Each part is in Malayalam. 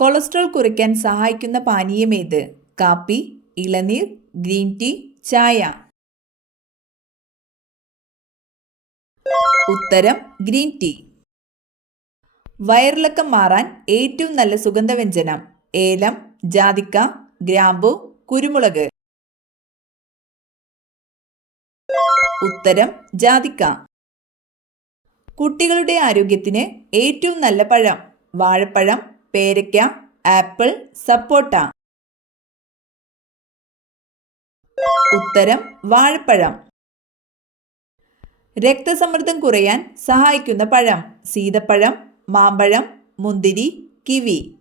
കൊളസ്ട്രോൾ കുറയ്ക്കാൻ സഹായിക്കുന്ന പാനീയമേത്? കാപ്പി, ഇളനീർ, ഗ്രീൻ ടീ, ചായ. ഉത്തരം ഗ്രീൻ ടീ. വയറിളക്കം മാറാൻ ഏറ്റവും നല്ല സുഗന്ധവ്യഞ്ജനം? ഏലം, ജാതിക്ക, ഗ്രാമ്പു, കുരുമുളക്. ഉത്തരം ജാതിക്ക. കുട്ടികളുടെ ആരോഗ്യത്തിന് ഏറ്റവും നല്ല പഴം? വാഴപ്പഴം, പേരയ്ക്ക, ആപ്പിൾ, സപ്പോട്ട. ഉത്തരം വാഴപ്പഴം. രക്തസമ്മർദ്ദം കുറയാൻ സഹായിക്കുന്ന പഴം? സീതപ്പഴം, മാമ്പഴം, മുന്തിരി, കിവി.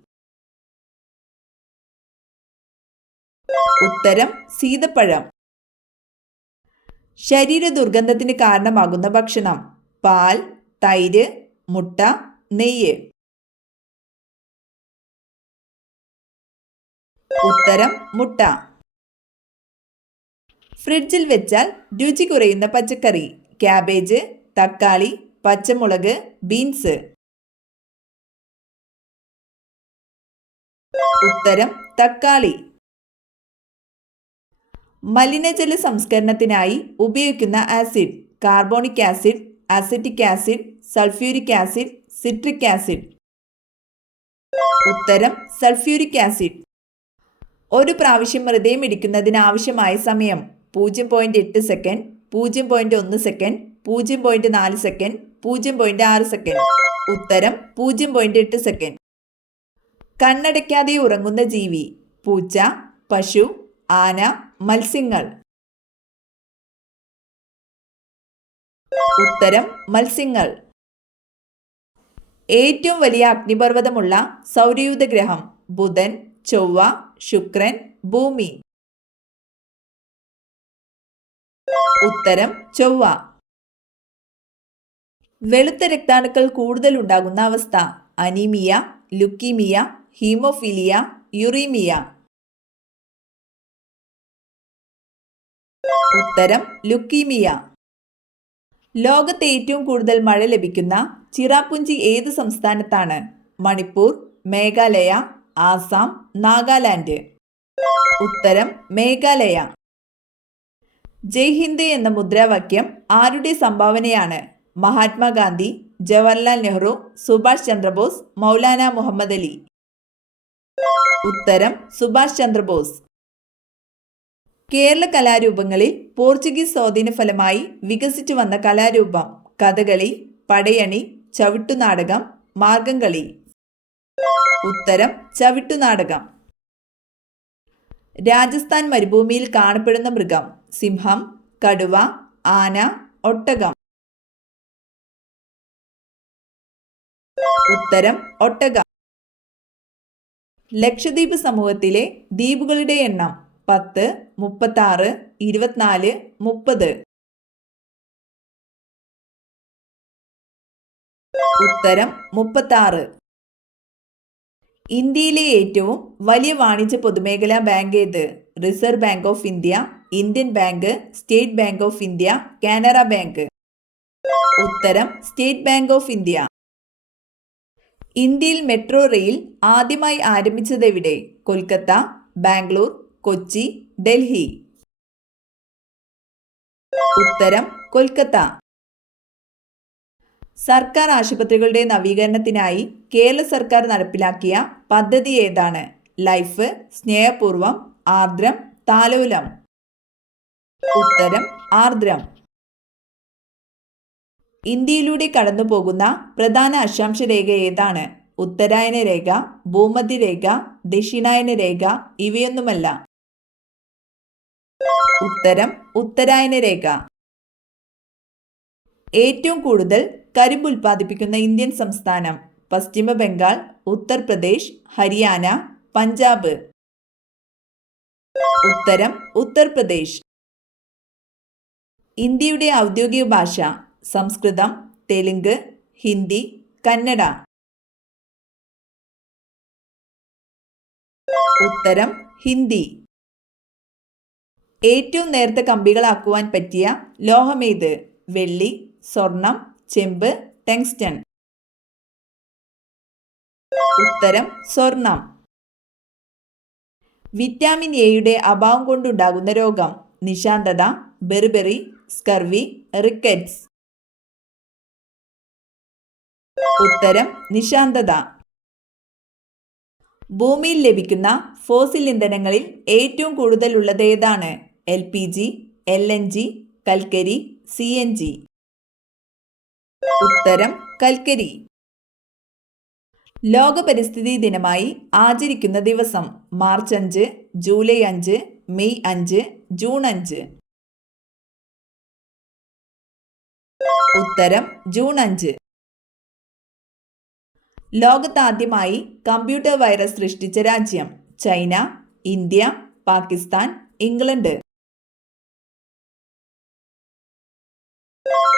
ഉത്തരം സീതപ്പഴം. ശരീര ദുർഗന്ധത്തിന് കാരണമാകുന്ന ഭക്ഷണം? പാൽ, തൈര്, മുട്ട, നെയ്യ്. ഉത്തരം മുട്ട. ഫ്രിഡ്ജിൽ വെച്ചാൽ രുചി കുറയുന്ന പച്ചക്കറി? ക്യാബേജ്, തക്കാളി, പച്ചമുളക്, ബീൻസ്. ഉത്തരം തക്കാളി. മലിനജല സംസ്കരണത്തിനായി ഉപയോഗിക്കുന്ന acid? Carbonic acid, acetic acid, sulphuric acid, citric acid. ഉത്തരം സൾഫ്യൂരിക് ആസിഡ്. ഒരു പ്രാവശ്യം ഹൃദയം ഇടിക്കുന്നതിന് ആവശ്യമായ സമയം? 0.8 സെക്കൻഡ്, 0.1 സെക്കൻഡ്, 0.4 സെക്കൻഡ്, 0.6 സെക്കൻഡ്. ഉത്തരം 0.8 സെക്കൻഡ്. കണ്ണടയ്ക്കാതെ ഉറങ്ങുന്ന ജീവി? പൂച്ച, പശു, ആന, മത്സ്യങ്ങൾ. ഉത്തരം മത്സ്യങ്ങൾ. ഏറ്റവും വലിയ അഗ്നിപർവ്വതമുള്ള സൗരയൂഥ ഗ്രഹം? ബുധൻ, ചൊവ്വ, ശുക്രൻ, ഭൂമി. ഉത്തരം ചൊവ്വ. വെളുത്ത രക്താണുക്കൾ കൂടുതൽ ഉണ്ടാകുന്ന അവസ്ഥ? Anaemia, leukaemia, haemophilia, uraemia. ഉത്തരം ലുക്കീമിയ. ലോകത്ത് ഏറ്റവും കൂടുതൽ മഴ ലഭിക്കുന്ന ചിറാപുഞ്ചി ഏത് സംസ്ഥാനത്താണ്? മണിപ്പൂർ, മേഘാലയ, ആസാം, നാഗാലാൻഡ്. ഉത്തരം മേഘാലയ. ജയ് ഹിന്ദ് എന്ന മുദ്രാവാക്യം ആരുടെ സംഭാവനയാണ്? മഹാത്മാഗാന്ധി, ജവഹർലാൽ നെഹ്റു, സുഭാഷ് ചന്ദ്രബോസ്, മൗലാന മുഹമ്മദ് അലി. ഉത്തരം സുഭാഷ് ചന്ദ്രബോസ്. കേരള കലാരൂപങ്ങളിൽ പോർച്ചുഗീസ് സ്വാധീന ഫലമായി വികസിച്ചു വന്ന കലാരൂപം? കഥകളി, പടയണി, ചവിട്ടുനാടകം, മാർഗംകളി. ഉത്തരം ചവിട്ടുനാടകം. രാജസ്ഥാൻ മരുഭൂമിയിൽ കാണപ്പെടുന്ന മൃഗം? സിംഹം, കടുവ, ആന, ഒട്ടകം. ഉത്തരം ഒട്ടകം. ലക്ഷദ്വീപ് സമൂഹത്തിലെ ദ്വീപുകളുടെ എണ്ണം? 10, 36, 24, 30. ഉത്തരം 36. ഇന്ത്യയിലെ ഏറ്റവും വലിയ വാണിജ്യ പൊതുമേഖലാ ബാങ്ക് ഏത്? Reserve bank of India, Indian bank, state bank of India, Canara bank. ഉത്തരം സ്റ്റേറ്റ് ബാങ്ക് ഓഫ് ഇന്ത്യ. ഇന്ത്യയിൽ മെട്രോ റെയിൽ ആദ്യമായി ആരംഭിച്ചത് എവിടെ? കൊൽക്കത്ത, ബാംഗ്ലൂർ, കൊച്ചി, ഡൽഹി. ഉത്തരം കൊൽക്കത്ത. സർക്കാർ ആശുപത്രികളുടെ നവീകരണത്തിനായി കേരള സർക്കാർ നടപ്പിലാക്കിയ പദ്ധതി ഏതാണ്? ലൈഫ്, സ്നേഹപൂർവം, ആർദ്രം, താലോലം. ഉത്തരം ആർദ്രം. ഇന്ത്യയിലൂടെ കടന്നുപോകുന്ന പ്രധാന അക്ഷാംശ രേഖ ഏതാണ്? ഉത്തരായന രേഖ, ഭൂമധ്യരേഖ, ദക്ഷിണായന രേഖ, ഇവയൊന്നുമല്ല. ഉത്തരം ഉത്തരായന രേഖ. ഏറ്റവും കൂടുതൽ കരിമ്പ് ഉൽപ്പാദിപ്പിക്കുന്ന ഇന്ത്യൻ സംസ്ഥാനം? പശ്ചിമ ബംഗാൾ, ഉത്തർപ്രദേശ്, ഹരിയാന, പഞ്ചാബ്. ഉത്തരം ഉത്തർപ്രദേശ്. ഇന്ത്യയുടെ ഔദ്യോഗിക ഭാഷ? സംസ്കൃതം, തെലുങ്ക്, ഹിന്ദി, കന്നഡ. ഉത്തരം ഹിന്ദി. ഏറ്റവും നേർത്ത കമ്പികളാക്കുവാൻ പറ്റിയ ലോഹമേത്? വെള്ളി, സ്വർണം, ചെമ്പ്, ടങ്സ്റ്റൺ. ഉത്തരം സ്വർണം. വിറ്റാമിൻ എയുടെ അഭാവം കൊണ്ടുണ്ടാകുന്ന രോഗം. നിശാന്തത, ബെറിബെറി, സ്കർവി, റിക്കറ്റ്സ്. ഉത്തരം നിശാന്തത. ഭൂമിയിൽ ലഭിക്കുന്ന ഫോസിൽ ഇന്ധനങ്ങളിൽ ഏറ്റവും കൂടുതൽ ഉള്ളത് ഏതാണ്? LPG, LNG, കൽക്കരി, CNG. ഉത്തരം കൽക്കരി. ലോക പരിസ്ഥിതി ദിനമായി ആചരിക്കുന്ന ദിവസം. March 5, July 5, May 5, June 5. ഉത്തരം ജൂൺ 5. ലോകത്താദ്യമായി കമ്പ്യൂട്ടർ വൈറസ് സൃഷ്ടിച്ച രാജ്യം. China, India, Pakistan, England.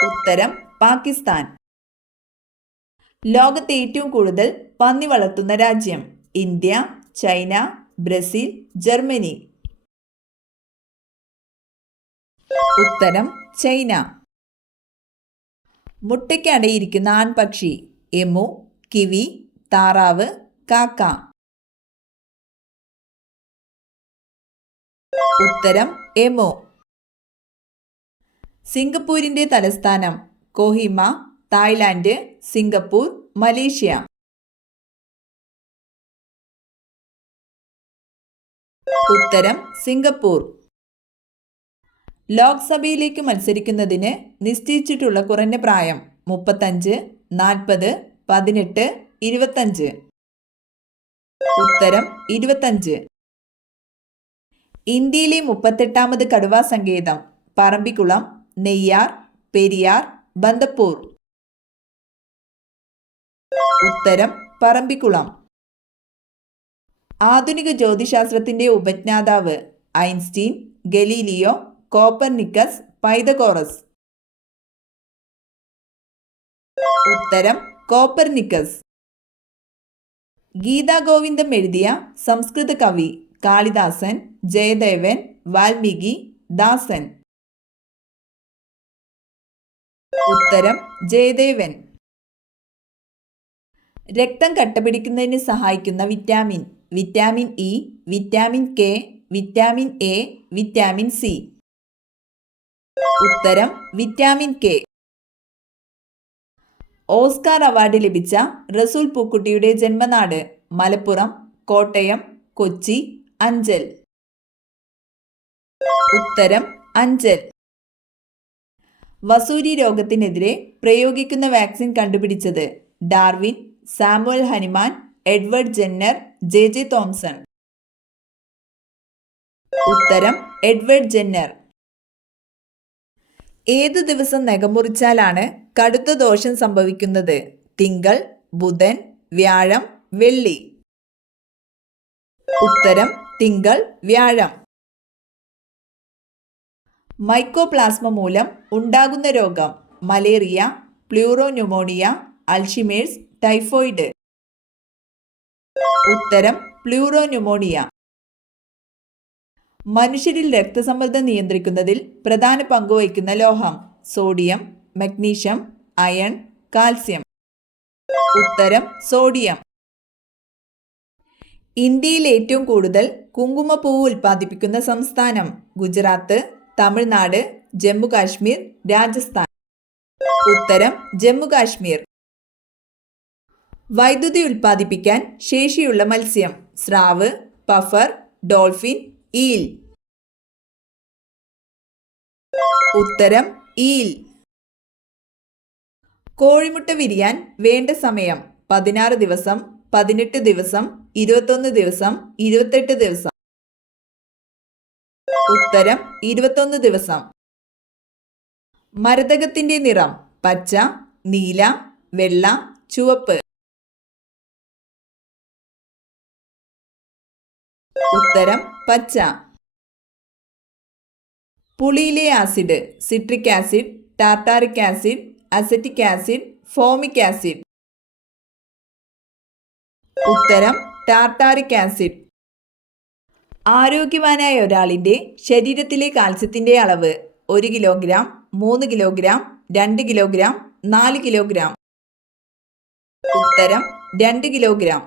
ഉത്തരം പാകിസ്ഥാൻ. ലോകത്തെ ഏറ്റവും കൂടുതൽ പന്നി വളർത്തുന്ന രാജ്യം. India, China, Brazil, Germany. ഉത്തരം ചൈന. മുട്ടയ്ക്ക് അടയിരിക്കുന്ന ആൺപക്ഷി. എമു, കിവി, താറാവ്, കാക്ക. ഉത്തരം എമു. സിംഗപ്പൂരിന്റെ തലസ്ഥാനം. Kohima, Thailand, Singapore, Malaysia. ഉത്തരം സിംഗപ്പൂർ. ലോക്സഭയിലേക്ക് മത്സരിക്കുന്നതിന് നിശ്ചയിച്ചിട്ടുള്ള കുറഞ്ഞ പ്രായം. 35, 40, 18, 25. ഉത്തരം 25. ഇന്ത്യയിലെ 38ാമത് കടുവാ സങ്കേതം. പറമ്പിക്കുളം, നെയ്യാർ, പെരിയാർ, ബന്ദപ്പൂർ. ഉത്തരം പറമ്പിക്കുളം. ആധുനിക ജ്യോതിശാസ്ത്രത്തിന്റെ ഉപജ്ഞാതാവ്. Einstein, Galileo, Copernicus, Pythagoras. ഉത്തരം കോപ്പർനിക്കസ്. ഗീതാഗോവിന്ദം എഴുതിയ സംസ്കൃത കവി. കാളിദാസൻ, ജയദേവൻ, വാൽമീകി, ദാസൻ. ഉത്തരം ജയദേവൻ. രക്തം കട്ടപിടിക്കുന്നതിന് സഹായിക്കുന്ന vitamin. Vitamin E, vitamin K, vitamin A, vitamin C. ഉത്തരം വിറ്റാമിൻ കെ. ഓസ്കാർ അവാർഡ് ലഭിച്ച റസൂൽ പൂക്കുട്ടിയുടെ ജന്മനാട്. മലപ്പുറം, കോട്ടയം, കൊച്ചി, അഞ്ചൽ. ഉത്തരം അഞ്ചൽ. വസൂരി രോഗത്തിനെതിരെ പ്രയോഗിക്കുന്ന വാക്സിൻ കണ്ടുപിടിച്ചത്. Darwin, Samuel Hahnemann, Edward Jenner, JJ Thomson. ഉത്തരം എഡ്വേർഡ് ജെന്നർ. ഏതു ദിവസം നഖം മുറിച്ചാലാണ് കടുത്ത ദോഷം സംഭവിക്കുന്നത്? തിങ്കൾ, ബുധൻ, വ്യാഴം, വെള്ളി. ഉത്തരം തിങ്കൾ, വ്യാഴം. മൈക്കോപ്ലാസ്മ മൂലം ഉണ്ടാകുന്ന രോഗം. Malaria, pleuropneumonia, Alzheimer's, typhoid. ഉത്തരം പ്ലൂറോന്യൂമോണിയ. മനുഷ്യരിൽ രക്തസമ്മർദ്ദം നിയന്ത്രിക്കുന്നതിൽ പ്രധാന പങ്കുവഹിക്കുന്ന ലോഹം. Sodium, magnesium, iron, calcium. ഉത്തരം സോഡിയം. ഇന്ത്യയിൽ ഏറ്റവും കൂടുതൽ കുങ്കുമപ്പൂവ് ഉൽപ്പാദിപ്പിക്കുന്ന സംസ്ഥാനം. ഗുജറാത്ത്, തമിഴ്നാട്, ജമ്മു കാശ്മീർ, രാജസ്ഥാൻ. ഉത്തരം ജമ്മു കാശ്മീർ. വൈദ്യുതി ഉൽപ്പാദിപ്പിക്കാൻ ശേഷിയുള്ള മത്സ്യം. സ്രാവ്, പഫർ, ഡോൾഫിൻ, ഈൽ. ഉത്തരം ഈൽ. കോഴിമുട്ട വിരിയാൻ വേണ്ട സമയം. 16 ദിവസം, 18 ദിവസം, 21 ദിവസം, 28 ദിവസം. ഉത്തരം 21 ദിവസം. മരതകത്തിന്റെ നിറം. പച്ച, നീല, വെള്ള, ചുവപ്പ്. ഉത്തരം പച്ച. പുളിയിലെ acid. Citric acid, tartaric acid, acetic acid, formic acid. ഉത്തരം ടാർട്ടാറിക് ആസിഡ്. ആരോഗ്യവാനായ ഒരാളിന്റെ ശരീരത്തിലെ കാൽസ്യത്തിന്റെ അളവ്. 1 കിലോഗ്രാം, 3 കിലോഗ്രാം, 2 കിലോഗ്രാം, 4 കിലോഗ്രാം. ഉത്തരം 2 കിലോഗ്രാം.